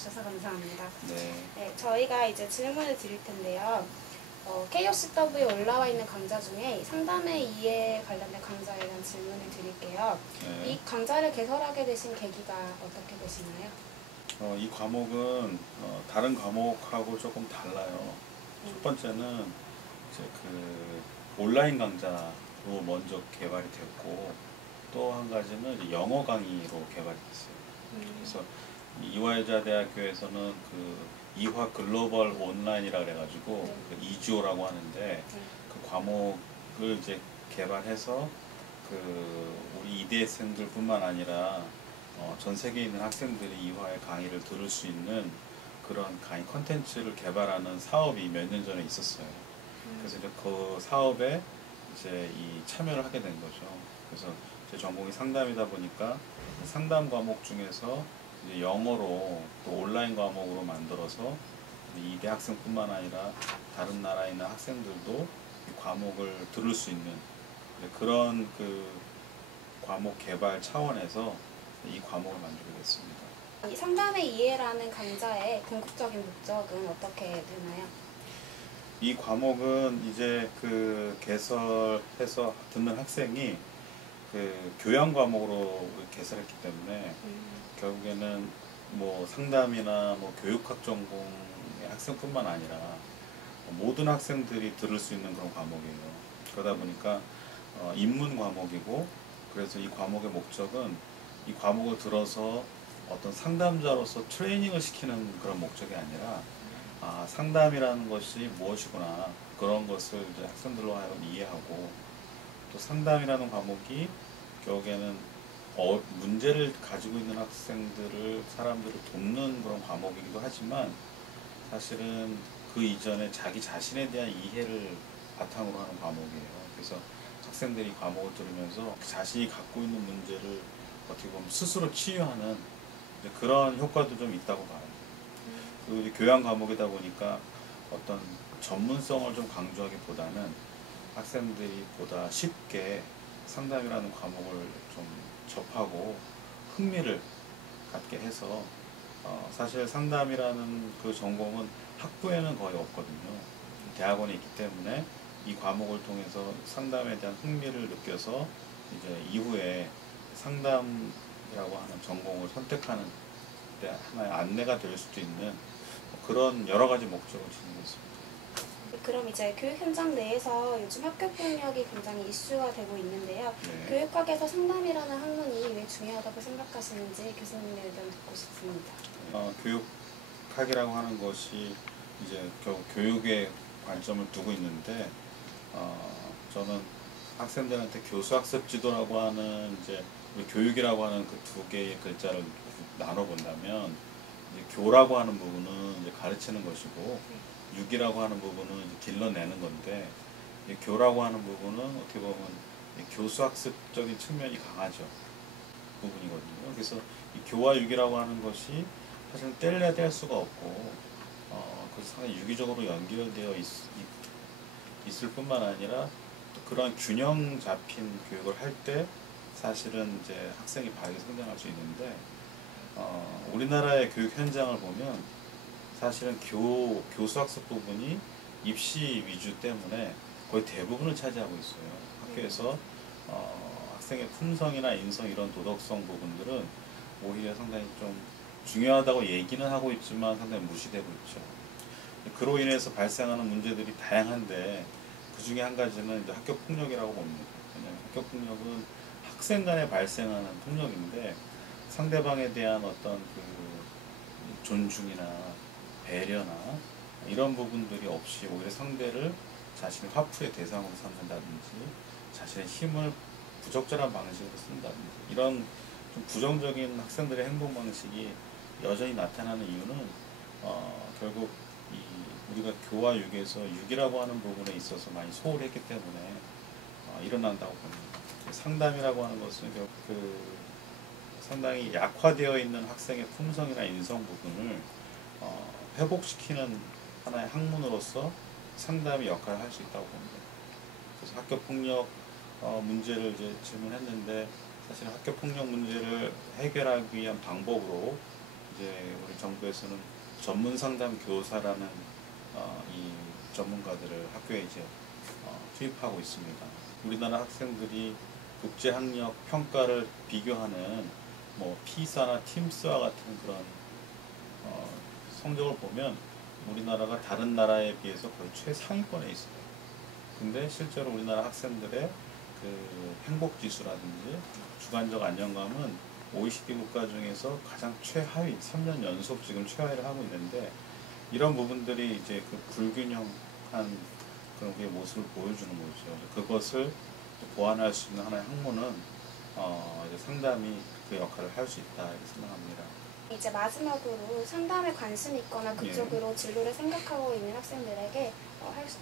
주셔서 감사합니다. 네. 네, 저희가 이제 질문을 드릴 텐데요. KOCW에 올라와 있는 강좌 중에 상담의 이해에 관련된 강좌에 대한 질문을 드릴게요. 네. 이 강좌를 개설하게 되신 계기가 어떻게 되시나요? 이 과목은 다른 과목하고 조금 달라요. 첫 번째는 이제 그 온라인 강좌로 먼저 개발이 됐고, 또 한 가지는 이제 영어 강의로 개발이 됐어요. 그래서 이화여자대학교에서는 그 이화 글로벌 온라인이라 그래가지고 그 이주호라고 하는데, 그 과목을 이제 개발해서 그 우리 이대생들뿐만 아니라 전 세계에 있는 학생들이 이화의 강의를 들을 수 있는 그런 강의 컨텐츠를 개발하는 사업이 몇 년 전에 있었어요. 그래서 이제 그 사업에 이제 참여를 하게 된 거죠. 그래서 제 전공이 상담이다 보니까 상담 과목 중에서 이제 영어로 또 온라인 과목으로 만들어서 이대 학생뿐만 아니라 다른 나라에 있는 학생들도 이 과목을 들을 수 있는 그런 그 과목 개발 차원에서 이 과목을 만들게 됐습니다. 이 상담의 이해라는 강좌의 궁극적인 목적은 어떻게 되나요? 이 과목은 이제 그 개설해서 듣는 학생이 그 교양 과목으로 개설했기 때문에 결국에는 뭐 상담이나 뭐 교육학 전공의 학생뿐만 아니라 모든 학생들이 들을 수 있는 그런 과목이에요. 그러다 보니까 입문 과목이고, 그래서 이 과목의 목적은 이 과목을 들어서 어떤 상담자로서 트레이닝을 시키는 그런 목적이 아니라 상담이라는 것이 무엇이구나, 그런 것을 이제 학생들로 하여금 이해하고, 또 상담이라는 과목이 결국에는 문제를 가지고 있는 사람들을 돕는 그런 과목이기도 하지만, 사실은 그 이전에 자기 자신에 대한 이해를 바탕으로 하는 과목이에요. 그래서 학생들이 과목을 들으면서 자신이 갖고 있는 문제를 어떻게 보면 스스로 치유하는 그런 효과도 좀 있다고 봐요. 그 교양 과목이다 보니까 어떤 전문성을 좀 강조하기보다는 학생들이 보다 쉽게 상담이라는 과목을 좀 접하고 흥미를 갖게 해서 사실 상담이라는 그 전공은 학부에는 거의 없거든요. 대학원에 있기 때문에 이 과목을 통해서 상담에 대한 흥미를 느껴서 이제 이후에 상담이라고 하는 전공을 선택하는 데 하나의 안내가 될 수도 있는 그런 여러 가지 목적을 지니고 있습니다. 그럼 이제 교육 현장 내에서 요즘 학교폭력이 굉장히 이슈가 되고 있는데요. 네. 교육학에서 상담이라는 학문이 왜 중요하다고 생각하시는지 교수님의 의견 듣고 싶습니다. 교육학이라고 하는 것이 이제 교육의 관점을 두고 있는데, 저는 학생들한테 교수학습 지도라고 하는 이제 우리 교육이라고 하는 그 두 개의 글자를 나눠 본다면, 이제 교라고 하는 부분은 이제 가르치는 것이고, 육이라고 하는 부분은 이제 길러내는 건데, 교라고 하는 부분은 어떻게 보면 교수학습적인 측면이 강하죠. 부분이거든요. 그래서 이 교와 육이라고 하는 것이 사실은 뗄래야 뗄 수가 없고, 그래서 상당히 유기적으로 연결되어 있을 뿐만 아니라 또 그런 균형 잡힌 교육을 할 때 사실은 이제 학생이 바르게 성장할 수 있는데, 우리나라의 교육 현장을 보면 사실은 교수학습 부분이 입시 위주 때문에 거의 대부분을 차지하고 있어요. 학교에서 학생의 품성이나 인성 이런 도덕성 부분들은 오히려 상당히 좀 중요하다고 얘기는 하고 있지만 상당히 무시되고 있죠. 그로 인해서 발생하는 문제들이 다양한데, 그 중에 한 가지는 이제 학교 폭력이라고 봅니다. 왜냐하면 학교 폭력은 학생 간에 발생하는 폭력인데, 상대방에 대한 어떤 그 존중이나 배려나 이런 부분들이 없이 오히려 상대를 자신의 화풀이의 대상으로 삼는다든지, 자신의 힘을 부적절한 방식으로 쓴다든지, 이런 좀 부정적인 학생들의 행동 방식이 여전히 나타나는 이유는 결국 우리가 교와 육에서 육이라고 하는 부분에 있어서 많이 소홀했기 때문에 일어난다고 봅니다. 상담이라고 하는 것은 상당히 약화되어 있는 학생의 품성이나 인성 부분을 회복시키는 하나의 학문으로서 상담이 역할을 할 수 있다고 봅니다. 그래서 학교 폭력 문제를 이제 질문했는데, 사실 학교 폭력 문제를 해결하기 위한 방법으로 이제 우리 정부에서는 전문 상담 교사라는 이 전문가들을 학교에 이제 투입하고 있습니다. 우리나라 학생들이 국제 학력 평가를 비교하는 뭐 피사나 팀스와 같은 그런 성적을 보면 우리나라가 다른 나라에 비해서 거의 최상위권에 있어요. 근데 실제로 우리나라 학생들의 그 행복지수라든지 주관적 안정감은 OECD 국가 중에서 가장 최하위, 3년 연속 지금 최하위를 하고 있는데, 이런 부분들이 이제 그 불균형한 그런 게 모습을 보여주는 거죠. 그것을 보완할 수 있는 하나의 학문은 이제 상담이 그 역할을 할 수 있다 이렇게 생각합니다. 이제 마지막으로 상담에 관심이 있거나 그쪽으로 진로를 생각하고 있는 학생들에게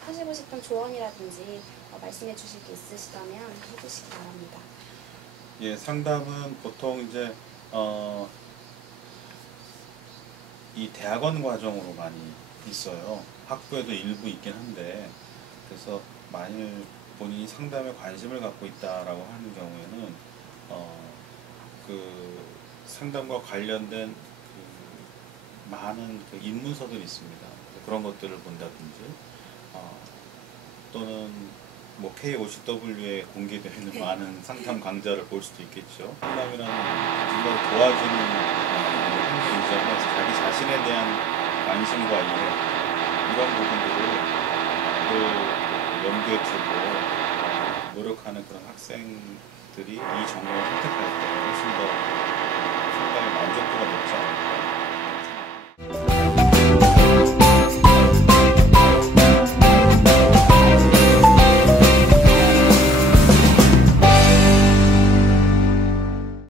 하시고 싶은 조언이라든지 말씀해 주실 게 있으시다면 해주시기 바랍니다. 예, 상담은 보통 이제 이 대학원 과정으로 많이 있어요. 학부에도 일부 있긴 한데, 그래서 만일 본인이 상담에 관심을 갖고 있다라고 하는 경우에는 그 상담과 관련된 그 많은 그 입문서들이 있습니다. 그런 것들을 본다든지 또는 뭐 K50W에 공개되어 있는 많은 상담 강좌를 볼 수도 있겠죠. 상담이라는 누군가를 도와주는 행위이자면 자기 자신에 대한 관심과 이해, 이런 부분들을 염두에 두고 노력하는 그런 학생들이 이 전공을 선택할 때 훨씬 더 상당히 만족도가 높지 않을까